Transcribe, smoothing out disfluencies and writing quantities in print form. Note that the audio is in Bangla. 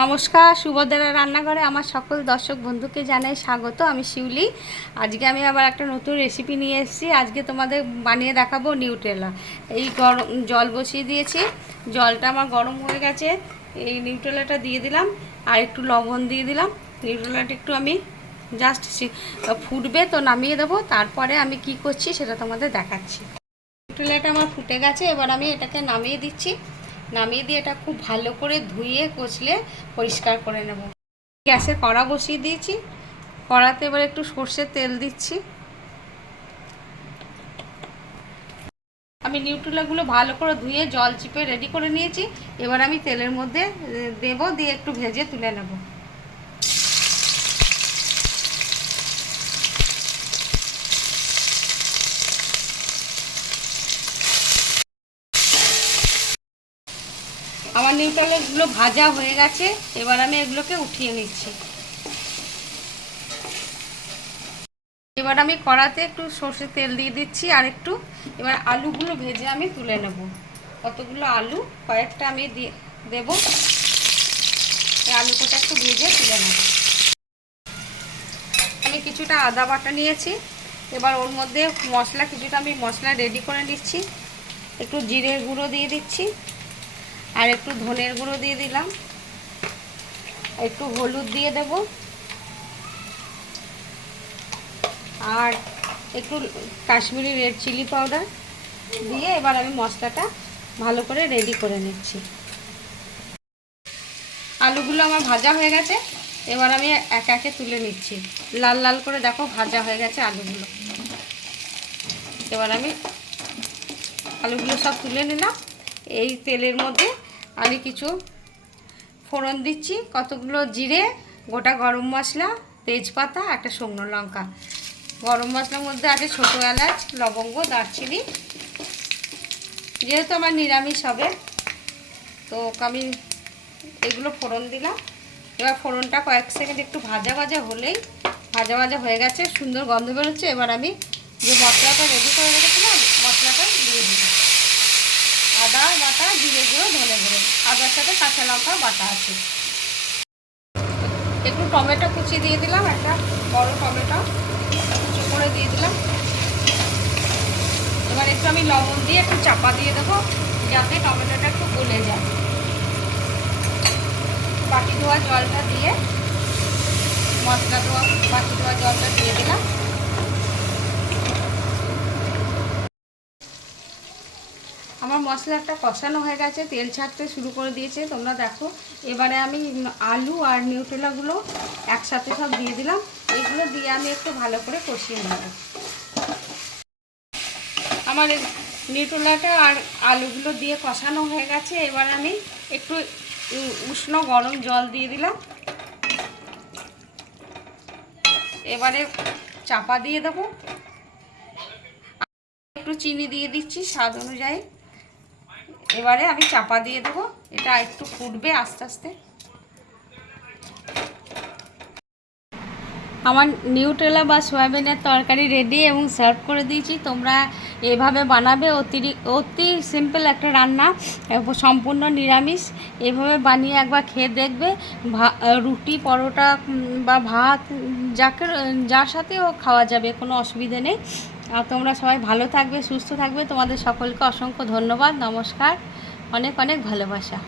নমস্কার, শুভদিনের রান্নাঘরে আমার সকল দর্শক বন্ধুকে জানাই স্বাগত। আমি শিউলি। আজকে আমি আবার একটা নতুন রেসিপি নিয়ে এসেছি। আজকে তোমাদের বানিয়ে দেখাবো নিউট্রেলা। এই গরম জল বসিয়ে দিয়েছি, জলটা আমার গরম হয়ে গেছে। এই নিউট্রেলাটা দিয়ে দিলাম আর একটু লবণ দিয়ে দিলাম। নিউট্রেলাটা একটু আমি জাস্ট ফুটবে তো নামিয়ে দেবো। তারপরে আমি কি করছি সেটা তোমাদের দেখাচ্ছি। নিউট্রেলাটা আমার ফুটে গেছে, এবার আমি এটাকে নামিয়ে দিচ্ছি। নামিয়ে দিয়ে এটা খুব ভালো করে ধুয়ে কচলে পরিষ্কার করে নেব। গ্যাসে কড়া বসিয়ে দিয়েছি, কড়াতে এবার একটু সর্ষের তেল দিচ্ছি। আমি নিউট্রেলাগুলো ভালো করে ধুয়ে জল চিপে রেডি করে নিয়েছি। এবার আমি তেলের মধ্যে দেব, দিয়ে একটু ভেজে তুলে নেব। আমার নিউট্রেলাগুলো ভাজা হয়ে গেছে, এবার আমি এগুলোকে উঠিয়ে নিচ্ছি। এবার আমি কড়াতে একটু সর্ষের তেল দিয়ে দিচ্ছি আর একটু। এবার আলুগুলো ভেজে আমি তুলে নেব। কতগুলো আলু কয়েকটা আমি দিয়ে দেব। এই আলু কটা একটু ভেজে তুলে নেব। আমি কিছুটা আদা বাটা নিয়েছি। এবার ওর মধ্যে কিছুটা আমি মশলা রেডি করে নিচ্ছি। একটু জিরের গুঁড়ো দিয়ে দিচ্ছি আর একটু ধনের গুঁড়ো দিয়ে দিলাম, একটু হলুদ দিয়ে দেব আর একটু কাশ্মীরি রেড চিলি পাউডার দিয়ে এবার আমি মশলাটা ভালো করে রেডি করে নিচ্ছি। আলুগুলো আমার ভাজা হয়ে গেছে, এবার আমি এক একে তুলে নিচ্ছি। লাল লাল করে দেখো ভাজা হয়ে গেছে আলুগুলো। এবার আমি আলুগুলো সব তুলে নিলাম। এই তেলের মধ্যে আমি কিছু ফোড়ন দিচ্ছি, কতগুলো জিরে, গোটা গরম মশলা, তেজপাতা, একটা শুকনো লঙ্কা। গরম মশলার মধ্যে আছে ছোটো এলাচ, লবঙ্গ, দারচিনি। যেহেতু আমার নিরামিষ হবে তো আমি এগুলো ফোড়ন দিলাম। এবার ফোড়নটা কয়েক সেকেন্ড একটু ভাজা ভাজা হলেই, ভাজা ভাজা হয়ে গেছে, সুন্দর গন্ধ বেরোচ্ছে। এবার আমি যে মশলাটা রেডি করে রেখেছিলাম মশলাটা দিয়ে দিলাম। আদা বাটা, জিরে গুঁড়ো, ধনে গুঁড়ো, আদার সাথে কাঁচা লঙ্কা বাটা আছে। একটু টমেটো কুচি দিয়ে দিলাম, একটা বড় টমেটো কুচি করে দিয়ে দিলাম। এবার একটু আমি লবণ দিয়ে একটু চাপা দিয়ে দেবো যাতে টমেটোটা একটু গলে যায়। বাটি ধোয়া জলটা দিয়ে বাটি ধোয়া জলটা দিয়ে দিলাম। আমার মশলাটা কষানো হয়ে গেছে, তেল ছাড়তে শুরু করে দিয়েছে, তোমরা দেখো। এবারে আমি আলু আর নিউট্রেলাগুলো একসাথে সব দিয়ে দিলাম। এগুলো দিয়ে আমি একটু ভালো করে কষিয়ে নেব। আমার নিউট্রেলাটা আর আলুগুলো দিয়ে কষানো হয়ে গেছে। এবার আমি একটু উষ্ণ গরম জল দিয়ে দিলাম। এবারে চাপা দিয়ে দেবো। একটু চিনি দিয়ে দিচ্ছি স্বাদ অনুযায়ী। এবারে আমি চাপা দিয়ে দেবো, এটা একটু ফুটবে আস্তে আস্তে। আমার নিউট্রেলা বা সয়াবিনের তরকারি রেডি এবং সার্ভ করে দিয়েছি। তোমরা এভাবে বানাবে, অতি সিম্পল একটা রান্না, সম্পূর্ণ নিরামিষ। এভাবে বানিয়ে একবার খেয়ে দেখবে। রুটি, পরোটা বা ভাত যার সাথেও খাওয়া যাবে, কোনো অসুবিধে নেই। আর তোমরা সবাই ভালো থাকবে, সুস্থ থাকবে। তোমাদের সকলকে অসংখ্য ধন্যবাদ, নমস্কার, অনেক অনেক ভালোবাসা।